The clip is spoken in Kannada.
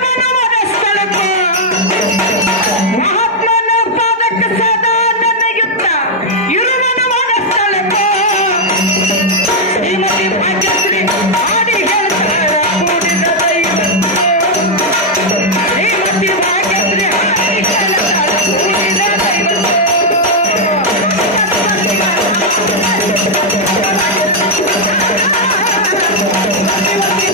ಮಾಡ ಸ್ಥಳಕ್ಕ ಮಹಾತ್ಮಾನ ಪಾದಕ್ಕೆ ಸದಾ ನನ್ನ ಯಾ ಇರು ನಾನ ಸ್ಥಳಕ್ಕೋ ಇರು ನಿರ್ತಿ ಮಾಡಿದ್ರೆ ಹಾಡಿಗಳು